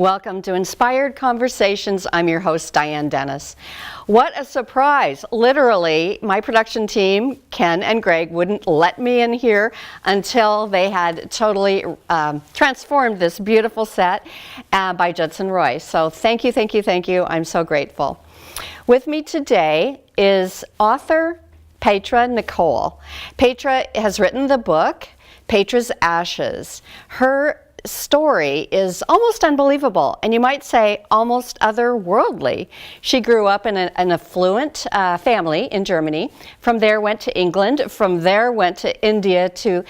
Welcome to Inspired Conversations. I'm your host, Diane Dennis. What a surprise. Literally, my production team, Ken and Greg, wouldn't let me in here until they had totally transformed this beautiful set by Judson Roy. So thank you, thank you, thank you. I'm so grateful. With me today is author Petra Nicole. Petra has written the book, Petra's Ashes. Her story is almost unbelievable, and you might say almost otherworldly. She grew up in an affluent family in Germany. From there went to England. From there went to India to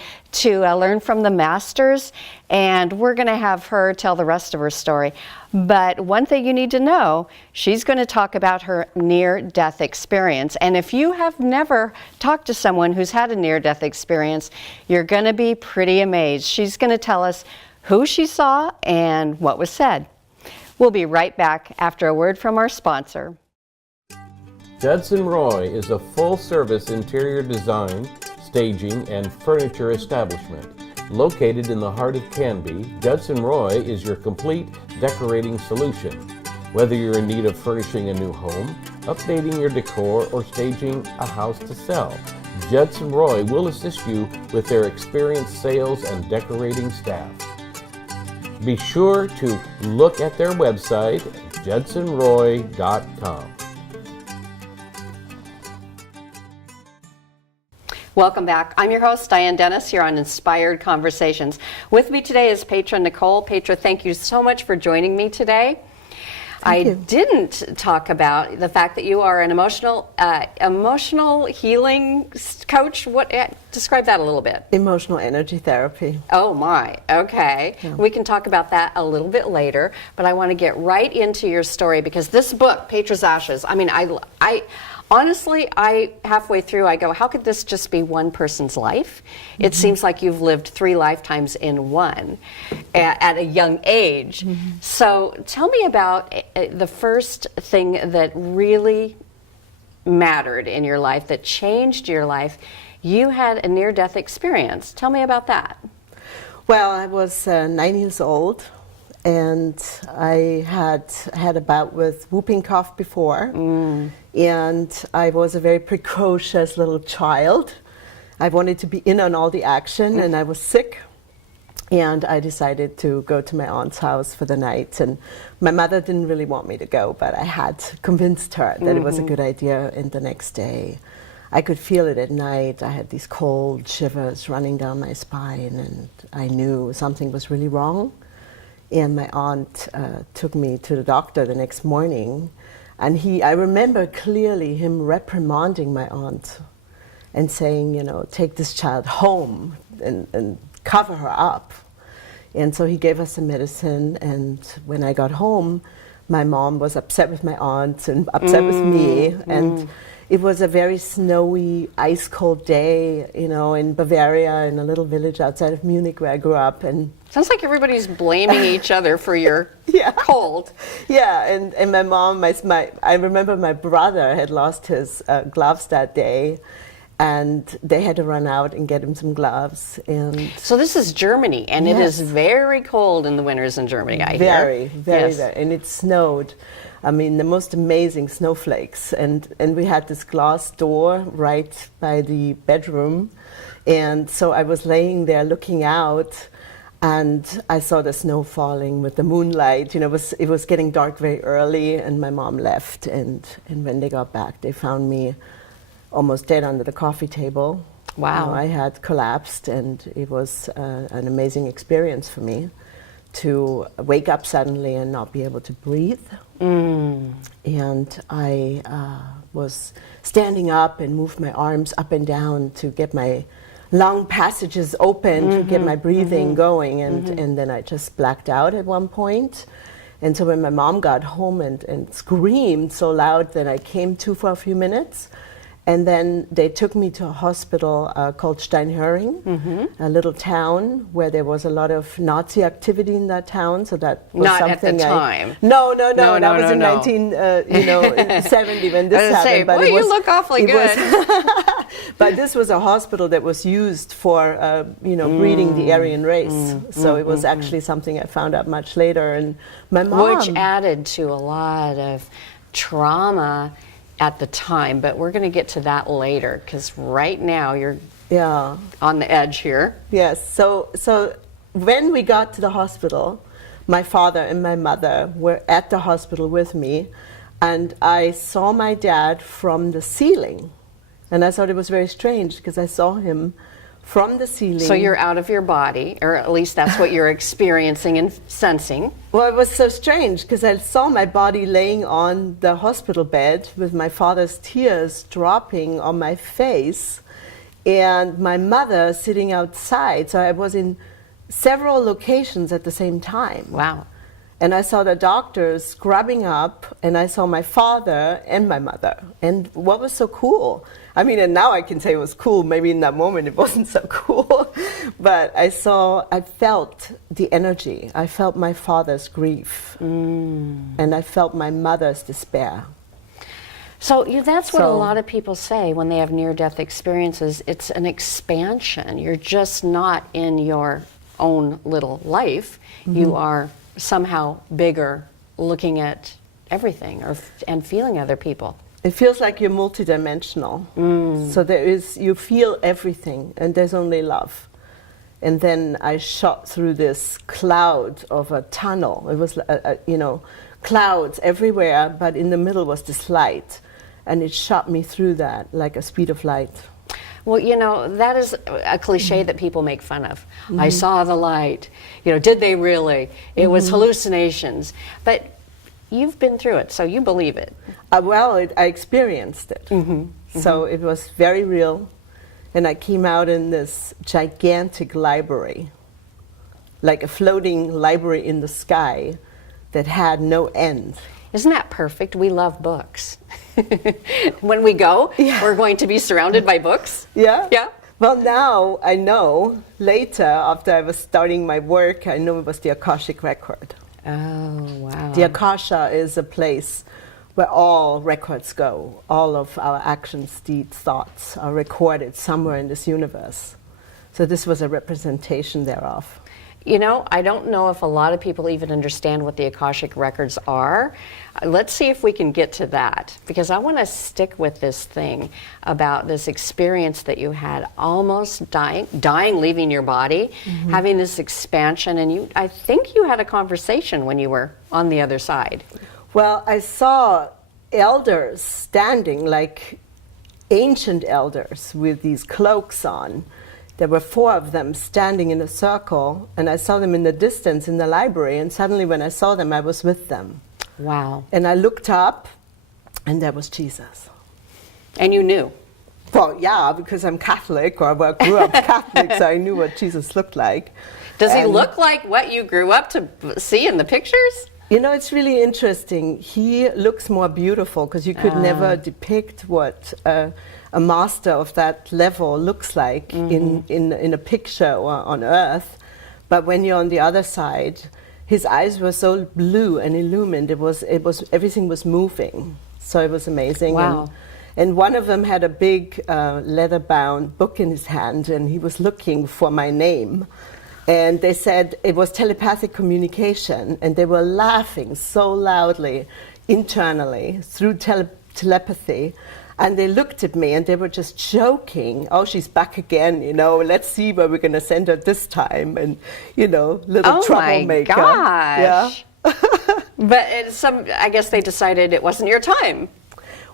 learn from the masters, and we're going to have her tell the rest of her story. But one thing you need to know, she's going to talk about her near-death experience. And if you have never talked to someone who's had a near-death experience, you're going to be pretty amazed. She's going to tell us who she saw and what was said. We'll be right back after a word from our sponsor. Judson Roy is a full-service interior design, staging, and furniture establishment. Located in the heart of Canby, Judson Roy is your complete decorating solution. Whether you're in need of furnishing a new home, updating your decor, or staging a house to sell, Judson Roy will assist you with their experienced sales and decorating staff. Be sure to look at their website, judsonroy.com. Welcome back. I'm your host, Diane Dennis, here on Inspired Conversations. With me today is Petra Nicole. Petra, thank you so much for joining me today. I didn't talk about the fact that you are an emotional healing coach. Describe that a little bit. Emotional energy therapy. Oh my, okay. Yeah. We can talk about that a little bit later, but I want to get right into your story because this book, Petra's Ashes, I mean, I honestly, halfway through, I go, how could this just be one person's life? Mm-hmm. It seems like you've lived 3 lifetimes in one at a young age. Mm-hmm. So tell me about the first thing that really mattered in your life, that changed your life. You had a near-death experience. Tell me about that. Well, I was 9 years old, and I had a bout with whooping cough before. And I was a very precocious little child. I wanted to be in on all the action, and I was sick. And I decided to go to my aunt's house for the night. And my mother didn't really want me to go, but I had convinced her that it was a good idea. And the next day, I could feel it at night. I had these cold shivers running down my spine, and I knew something was really wrong. And my aunt took me to the doctor the next morning. And I remember clearly him reprimanding my aunt and saying, you know, take this child home and cover her up. And so he gave us some medicine, and when I got home, my mom was upset with my aunt and upset with me. And it was a very snowy, ice-cold day, you know, in Bavaria, in a little village outside of Munich where I grew up. And sounds like everybody's blaming each other for your cold. Yeah, and my mom, I remember my brother had lost his gloves that day, and they had to run out and get him some gloves. And so this is Germany, and it is very cold in the winters in Germany, I hear. Very, and it snowed. I mean, the most amazing snowflakes. And we had this glass door right by the bedroom. And so I was laying there looking out, and I saw the snow falling with the moonlight. You know, it was getting dark very early, and my mom left. And when they got back, they found me almost dead under the coffee table. Wow. You know, I had collapsed, and it was an amazing experience for me to wake up suddenly and not be able to breathe. And I was standing up and moved my arms up and down to get my lung passages open, to get my breathing going, and then I just blacked out at one point. And so when my mom got home and screamed so loud that I came to for a few minutes, and then they took me to a hospital called Steinhöring, a little town where there was a lot of Nazi activity in that town. So that was not something at the time. No. That was in 1970 when this happened. But you look awfully good. But this was a hospital that was used for, breeding the Aryan race. So it was actually something I found out much later. And my mom, Which added to a lot of trauma at the time, but we're going to get to that later because right now you're yeah, on the edge here. yes. So when we got to the hospital, my father and my mother were at the hospital with me, and I saw my dad from the ceiling, and I thought it was very strange because I saw him from the ceiling. So you're out of your body, or at least that's what you're experiencing and sensing. Well, it was so strange because I saw my body laying on the hospital bed with my father's tears dropping on my face and my mother sitting outside. So I was in several locations at the same time. Wow. And I saw the doctors scrubbing up, and I saw my father and my mother. And what was so cool, I mean, and now I can say it was cool, maybe in that moment it wasn't so cool, but I felt the energy. I felt my father's grief, and I felt my mother's despair. So that's what a So- lot of people say when they have near-death experiences. It's an expansion. You're just not in your own little life. You are somehow bigger, looking at everything and feeling other people. It feels like you're multidimensional. So you feel everything, and there's only love. And then I shot through this cloud of a tunnel. It was, clouds everywhere, but in the middle was this light. And it shot me through that like a speed of light. Well, that is a cliche that people make fun of. I saw the light. Did they really? It was hallucinations. But you've been through it, so you believe it. I experienced it. So it was very real. And I came out in this gigantic library, like a floating library in the sky that had no end. Isn't that perfect? We love books. When we go, we're going to be surrounded by books. Yeah? Yeah. Well, now I know, later, after I was starting my work, I know it was the Akashic Record. Oh, wow. The Akasha is a place where all records go. All of our actions, deeds, thoughts are recorded somewhere in this universe. So this was a representation thereof. I don't know if a lot of people even understand what the Akashic Records are. Let's see if we can get to that, because I want to stick with this thing about this experience that you had, almost dying, leaving your body, having this expansion, and I think you had a conversation when you were on the other side. Well, I saw elders standing, like ancient elders with these cloaks on. There were 4 of them standing in a circle, and I saw them in the distance in the library, and suddenly when I saw them, I was with them. Wow. And I looked up, and there was Jesus. And you knew. Well, yeah, because I'm Catholic, or I grew up Catholic, so I knew what Jesus looked like. Does he And, look like what you grew up to see in the pictures? It's really interesting. He looks more beautiful, because you could never depict what a master of that level looks like in a picture or on Earth. But when you're on the other side, his eyes were so blue and illumined. It was everything was moving. So it was amazing. Wow. And one of them had a big leather-bound book in his hand, and he was looking for my name. And they said it was telepathic communication, and they were laughing so loudly internally through telepathy. And they looked at me and they were just joking. Oh, she's back again, let's see where we're going to send her this time. And, little troublemaker. Oh my gosh. Yeah. But I guess they decided it wasn't your time.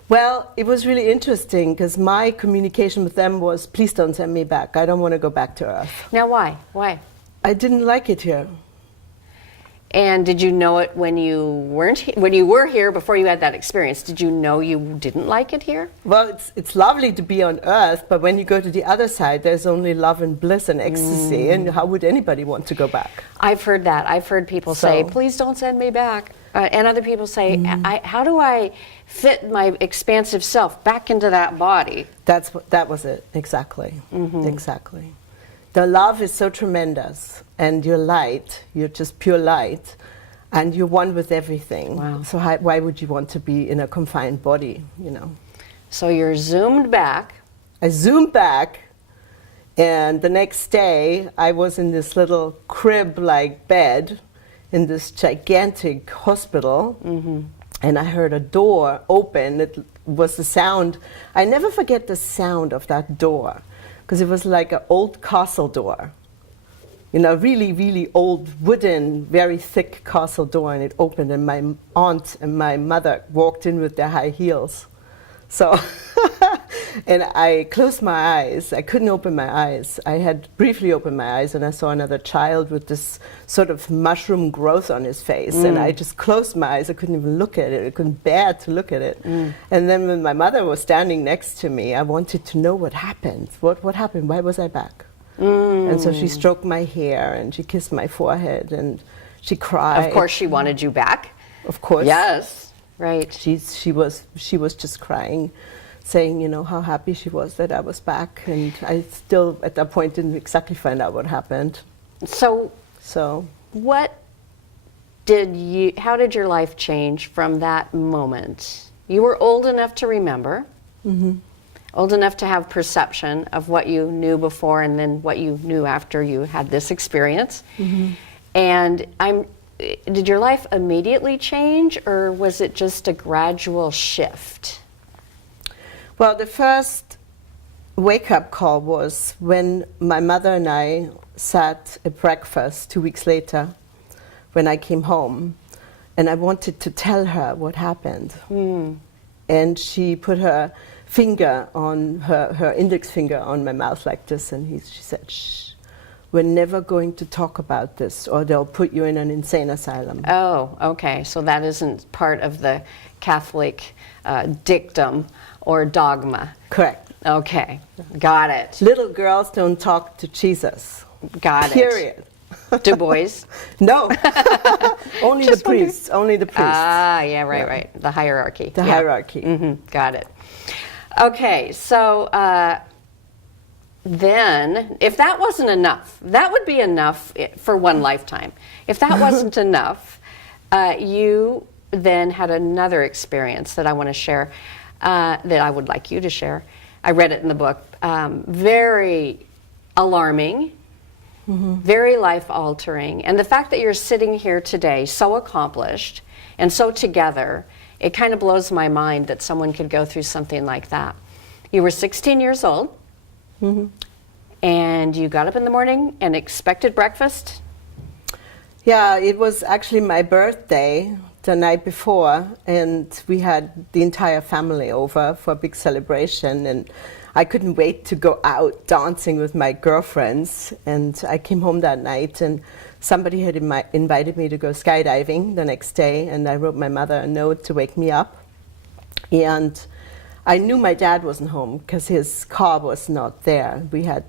Well, it was really interesting because my communication with them was, please don't send me back. I don't want to go back to Earth. Now, why? Why? I didn't like it here. And did you know it when you were here before you had that experience? Did you know you didn't like it here? Well, it's lovely to be on Earth, but when you go to the other side, there's only love and bliss and ecstasy, and how would anybody want to go back? I've heard that. I've heard people say, please don't send me back. And other people say, how do I fit my expansive self back into that body? That was it, exactly, exactly. The love is so tremendous, and you're light, you're just pure light, and you're one with everything. Wow. So why would you want to be in a confined body, So you're zoomed back I zoomed back, and the next day I was in this little crib-like bed in this gigantic hospital, and I heard a door open. It was the sound. I never forget the sound of that door, because it was like an old castle door. You know, really, really old wooden, very thick castle door, and it opened, and my aunt and my mother walked in with their high heels. So, and I closed my eyes. I couldn't open my eyes. I had briefly opened my eyes, and I saw another child with this sort of mushroom growth on his face, and I just closed my eyes. I couldn't even look at it. I couldn't bear to look at it. And then when my mother was standing next to me, I wanted to know what happened. What happened? Why was I back? And so she stroked my hair, and she kissed my forehead, and she cried. Of course she wanted you back. Of course. Yes. Right. She was just crying, saying, you know, how happy she was that I was back. And I still, at that point, didn't exactly find out what happened. So how did your life change from that moment? You were old enough to remember. Old enough to have perception of what you knew before and then what you knew after you had this experience. And did your life immediately change, or was it just a gradual shift? Well, the first wake-up call was when my mother and I sat at breakfast 2 weeks later when I came home, and I wanted to tell her what happened. And she put her finger on her index finger on my mouth like this, and she said, "Shh, we're never going to talk about this, or they'll put you in an insane asylum." Oh, okay. So that isn't part of the Catholic dictum or dogma. Correct. Okay, got it. Little girls don't talk to Jesus. Got Period. it. Do boys? No. Only the Just wondering. priests. Only the priests. Ah, yeah, right. The hierarchy. The hierarchy. Got it. Okay, so then, if that wasn't enough, that would be enough for one lifetime. If that wasn't enough, you then had another experience that I want to share, that I would like you to share. I read it in the book. Very alarming, very life-altering. And the fact that you're sitting here today so accomplished and so together, it kind of blows my mind that someone could go through something like that. You were 16 years old. And you got up in the morning and expected breakfast? Yeah, it was actually my birthday the night before, and we had the entire family over for a big celebration, and I couldn't wait to go out dancing with my girlfriends. And I came home that night, and somebody had invited me to go skydiving the next day, and I wrote my mother a note to wake me up. And I knew my dad wasn't home because his car was not there.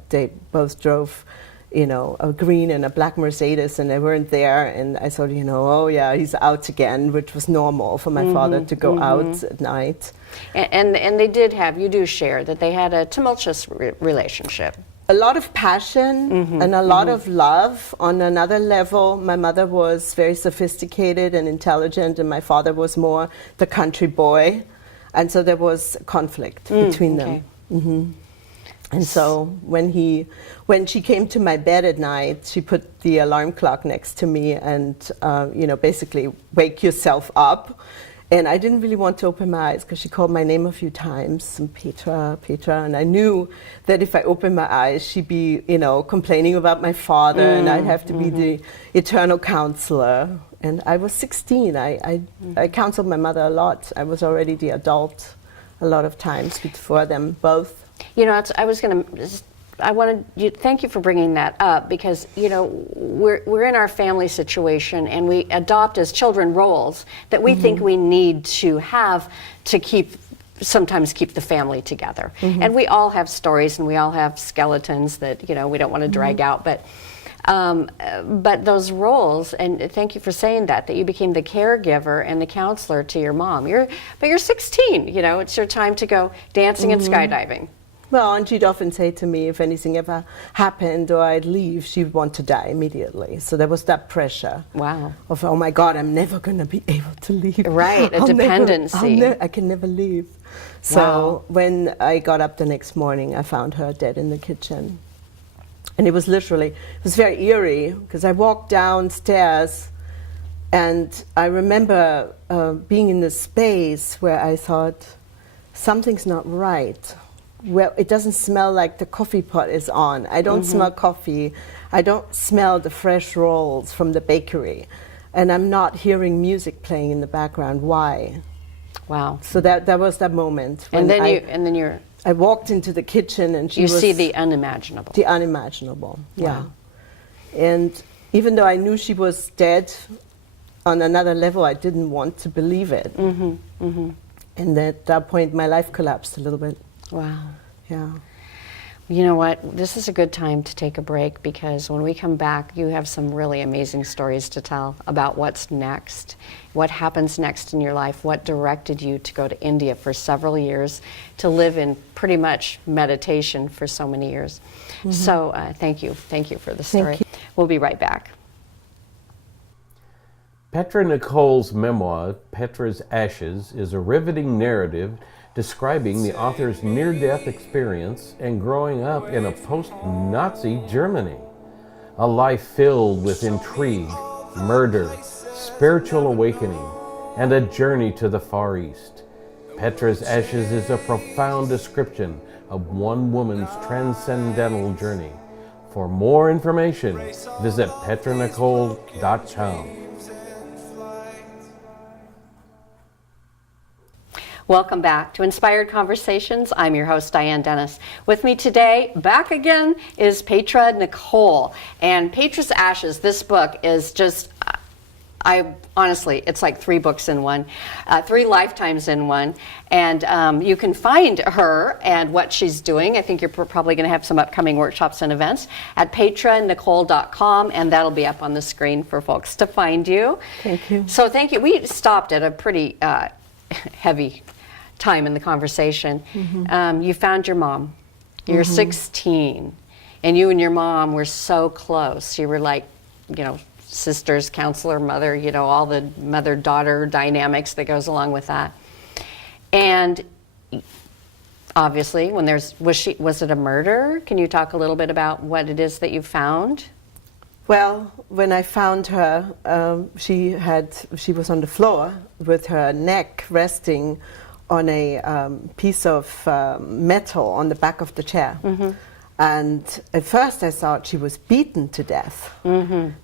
They both drove, you know, a green and a black Mercedes, and they weren't there. And I thought, you know, oh yeah, he's out again, which was normal for my father to go out at night. And they did have, you do share, that they had a tumultuous relationship. A lot of passion and a lot of love. On another level, my mother was very sophisticated and intelligent, and my father was more the country boy. And so there was conflict between them. And so when she came to my bed at night, she put the alarm clock next to me and, you know, basically wake yourself up. And I didn't really want to open my eyes because she called my name a few times, and Petra, and I knew that if I opened my eyes, she'd be, you know, complaining about my father, and I'd have to be the eternal counselor. And I was 16. I counseled my mother a lot. I was already the adult a lot of times before them both. You know, I wanted you. Thank you for bringing that up, because you know we're in our family situation, and we adopt as children roles that we think we need to have to sometimes keep the family together. And we all have stories, and we all have skeletons that, you know, we don't want to drag out, but those roles, and thank you for saying that you became the caregiver and the counselor to your mom. But you're 16, you know, it's your time to go dancing and skydiving. Well, and she'd often say to me, if anything ever happened or I'd leave, she'd want to die immediately. So there was that pressure. Wow. Of, oh my God, I'm never going to be able to leave. Right, a dependency. I can never leave. So Wow. when I got up the next morning, I found her dead in the kitchen. And it was very eerie, because I walked downstairs and I remember being in this space where I thought, something's not right. Well, it doesn't smell like the coffee pot is on. I don't smell coffee. I don't smell the fresh rolls from the bakery. And I'm not hearing music playing in the background. Why? Wow. So that was that moment. And when then I walked into the kitchen and she you was see the unimaginable. the unimaginable. Yeah. Wow. And even though I knew she was dead, on another level, I didn't want to believe it. And at that point, my life collapsed a little bit. Wow. Yeah. You know what? This is a good time to take a break, because when we come back, you have some really amazing stories to tell about what's next, what happens next in your life, what directed you to go to India for several years, to live in pretty much meditation for so many years. So thank you. Thank you for the story. you. We'll be right back. Petra Nicole's memoir, Petra's Ashes, is a riveting narrative describing the author's near-death experience and growing up in a post-Nazi Germany. A life filled with intrigue, murder, spiritual awakening, and a journey to the Far East. Petra's Ashes is a profound description of one woman's transcendental journey. For more information, visit petranicole.com. Welcome back to Inspired Conversations. I'm your host, Diane Dennis. With me today, back again, is Petra Nicole. And Petra's Ashes, this book is just, honestly, it's like 3 books in one, 3 lifetimes in one. And you can find her and what she's doing. I think you're probably going to have some upcoming workshops and events at petranicole.com, and that'll be up on the screen for folks to find you. Thank you. So thank you. We stopped at a pretty heavy time in the conversation. You found your mom. You're 16, and you and your mom were so close. You were like, sisters, counselor, mother, all the mother-daughter dynamics that goes along with that. And obviously, when was it a murder? Can you talk a little bit about what it is that you found? Well, when I found her, she was on the floor with her neck resting on a piece of metal on the back of the chair. And at first I thought she was beaten to death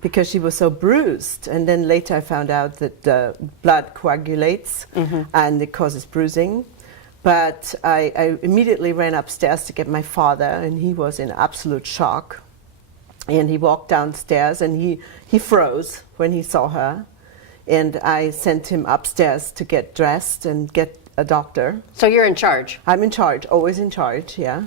because she was so bruised. And then later I found out that the blood coagulates and it causes bruising. But I immediately ran upstairs to get my father, and he was in absolute shock. And he walked downstairs and he froze when he saw her. And I sent him upstairs to get dressed and get a doctor. So you're in charge? I'm in charge, always in charge, yeah.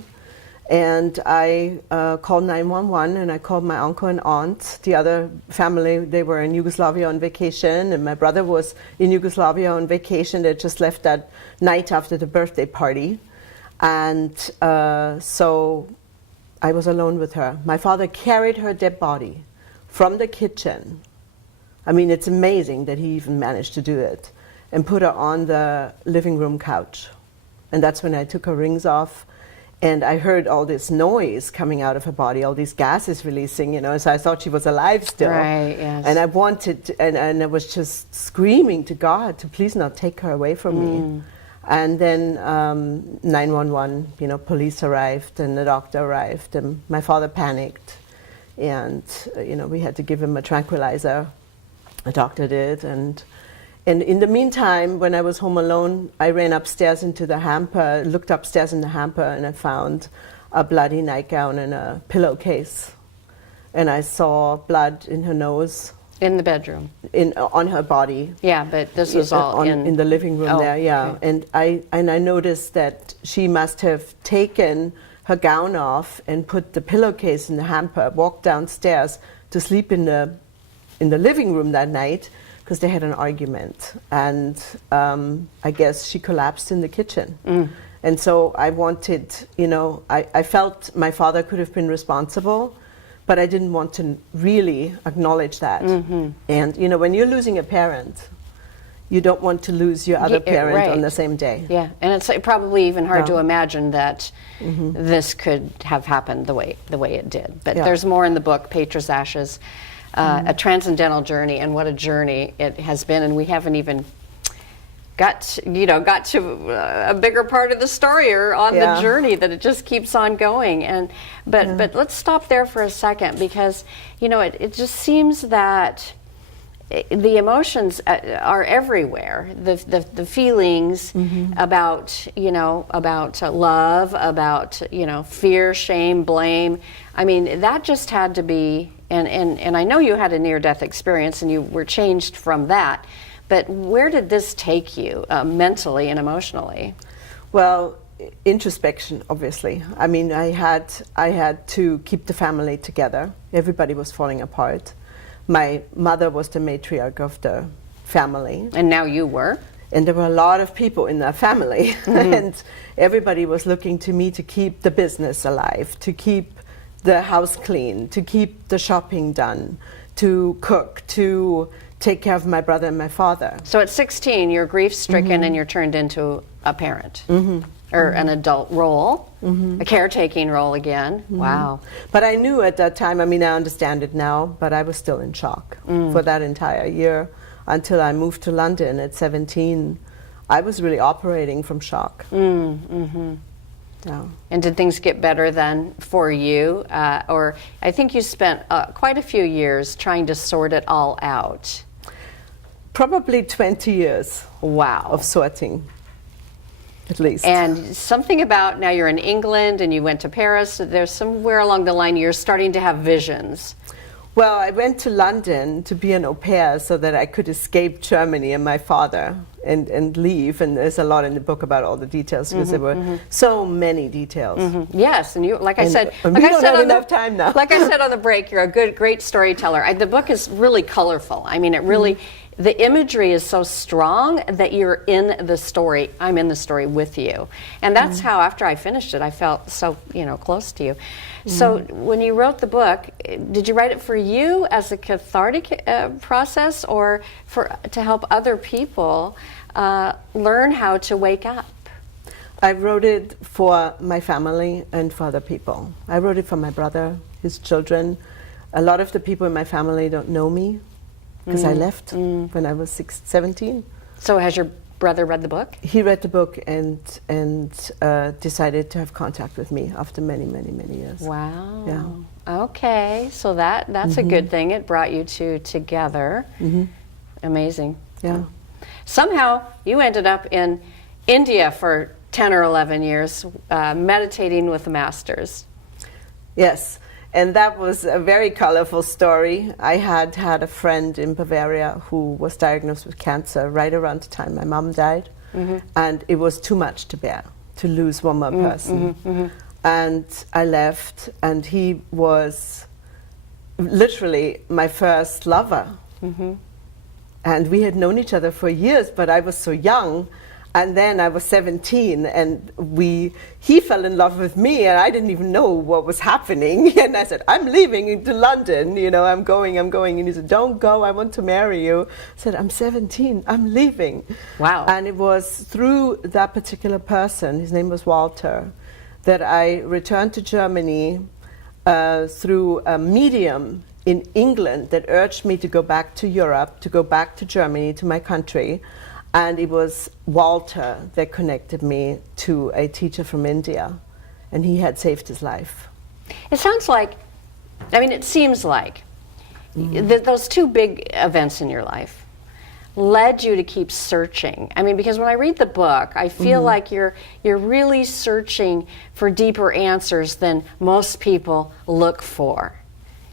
And I called 911, and I called my uncle and aunt. The other family, they were in Yugoslavia on vacation, and my brother was in Yugoslavia on vacation. They just left that night after the birthday party. And so I was alone with her. My father carried her dead body from the kitchen. I mean, it's amazing that he even managed to do it, and put her on the living room couch. And that's when I took her rings off, and I heard all this noise coming out of her body, all these gases releasing, so I thought she was alive still. Right, yes. And I wanted, and I was just screaming to God to please not take her away from me. And then 911, police arrived and the doctor arrived, and my father panicked. And, we had to give him a tranquilizer. The doctor did. And in the meantime, when I was home alone, I ran upstairs into the hamper, looked upstairs in the hamper, and I found a bloody nightgown and a pillowcase. And I saw blood in her nose. In the bedroom? On her body. Yeah, but this was all in the living room there, yeah. Okay. And I noticed that she must have taken her gown off and put the pillowcase in the hamper, walked downstairs to sleep in the living room that night, because they had an argument. And I guess she collapsed in the kitchen. And so I wanted, I felt my father could have been responsible, but I didn't want to really acknowledge that. And, when you're losing a parent, you don't want to lose your other parent right. on the same day. Yeah, and it's probably even hard Yeah. to imagine that this could have happened the way it did. But Yeah. there's more in the book, Petra's Ashes, a transcendental journey, and what a journey it has been. And we haven't even got to a bigger part of the story or on Yeah. the journey, that it just keeps on going. And but let's stop there for a second, because it just seems that the emotions are everywhere. The feelings about love, about fear, shame, blame. I mean, that just had to be. And I know you had a near-death experience, and you were changed from that. But where did this take you mentally and emotionally? Well, introspection, obviously. I mean, I had to keep the family together. Everybody was falling apart. My mother was the matriarch of the family. And now you were? And there were a lot of people in that family. And everybody was looking to me to keep the business alive, to keep the house clean, to keep the shopping done, to cook, to take care of my brother and my father. So at 16, you're grief-stricken and you're turned into a parent. Or an adult role, a caretaking role again. Wow. But I knew at that time, I mean, I understand it now, but I was still in shock for that entire year until I moved to London at 17. I was really operating from shock. Yeah. And did things get better then for you? Or I think you spent quite a few years trying to sort it all out. Probably 20 years Wow. of sorting, at least. And something about, now you're in England and you went to Paris, there's somewhere along the line you're starting to have visions. Well, I went to London to be an au pair so that I could escape Germany and my father and leave. And there's a lot in the book about all the details, because there were so many details. Yes, and you, like I said, And like we I don't said have on enough time now. Like I said on the break, you're a great storyteller. The book is really colorful. I mean, it really, the imagery is so strong that you're in the story. I'm in the story with you, and that's how, after I finished it, I felt so close to you. So when you wrote the book, did you write it for you as a cathartic process, or to help other people learn how to wake up? I wrote it for my family and for other people. I wrote it for my brother, his children. A lot of the people in my family don't know me because I left when I was 17. So has your brother read the book? He read the book and decided to have contact with me after many, many, many years. Wow. Yeah. Okay, so that's a good thing. It brought you two together. Amazing. Yeah. Somehow you ended up in India for 10 or 11 years, meditating with the masters. Yes, and that was a very colorful story. I had a friend in Bavaria who was diagnosed with cancer right around the time my mom died, and it was too much to bear to lose one more person. And I left, and he was literally my first lover. And we had known each other for years, but I was so young. And then I was 17, and he fell in love with me, and I didn't even know what was happening. And I said, I'm leaving to London, I'm going. And he said, don't go, I want to marry you. I said, I'm 17, I'm leaving. Wow. And it was through that particular person, his name was Walter, that I returned to Germany through a medium in England that urged me to go back to Europe, to go back to Germany, to my country. And it was Walter that connected me to a teacher from India, and he had saved his life. It sounds like, it seems like those two big events in your life led you to keep searching. Because when I read the book, I feel like you're really searching for deeper answers than most people look for.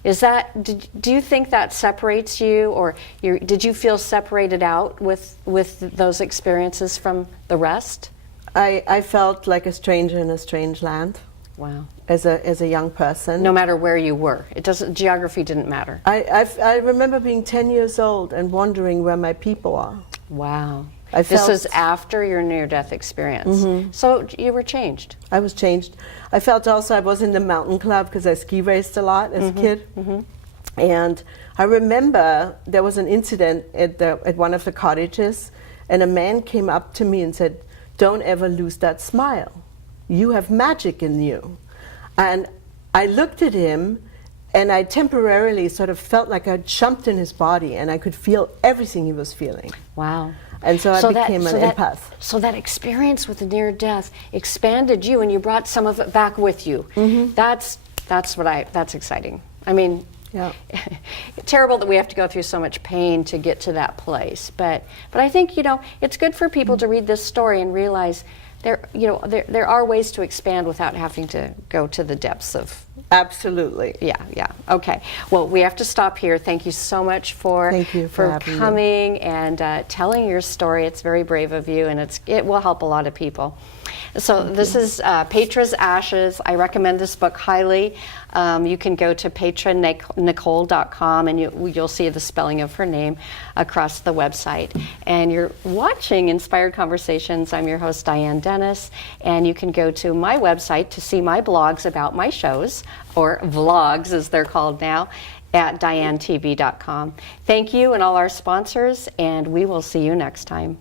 Do you think that separates you, or did you feel separated out with those experiences from the rest? I felt like a stranger in a strange land. Wow. As a young person. No matter where you were, geography didn't matter. I remember being 10 years old and wondering where my people are. Wow. This is after your near-death experience. So you were changed. I was changed. I felt also I was in the mountain club because I ski raced a lot as a kid. And I remember there was an incident at one of the cottages, and a man came up to me and said, "Don't ever lose that smile. You have magic in you." And I looked at him, and I temporarily sort of felt like I jumped in his body, and I could feel everything he was feeling. Wow. And so I became an empath. So that experience with the near death expanded you, and you brought some of it back with you. That's exciting. I mean, Yeah. terrible that we have to go through so much pain to get to that place. But I think, you know, it's good for people to read this story and realize there are ways to expand without having to go to the depths of. Absolutely. Yeah. Okay. Well, we have to stop here. Thank you so much for having coming and telling your story. It's very brave of you, and it will help a lot of people. So this is Petra's Ashes. I recommend this book highly. You can go to petranicole.com, and you'll see the spelling of her name across the website. And you're watching Inspired Conversations. I'm your host, Diane Dennis, and you can go to my website to see my blogs about my shows, or vlogs as they're called now, at dianetv.com. Thank you and all our sponsors, and we will see you next time.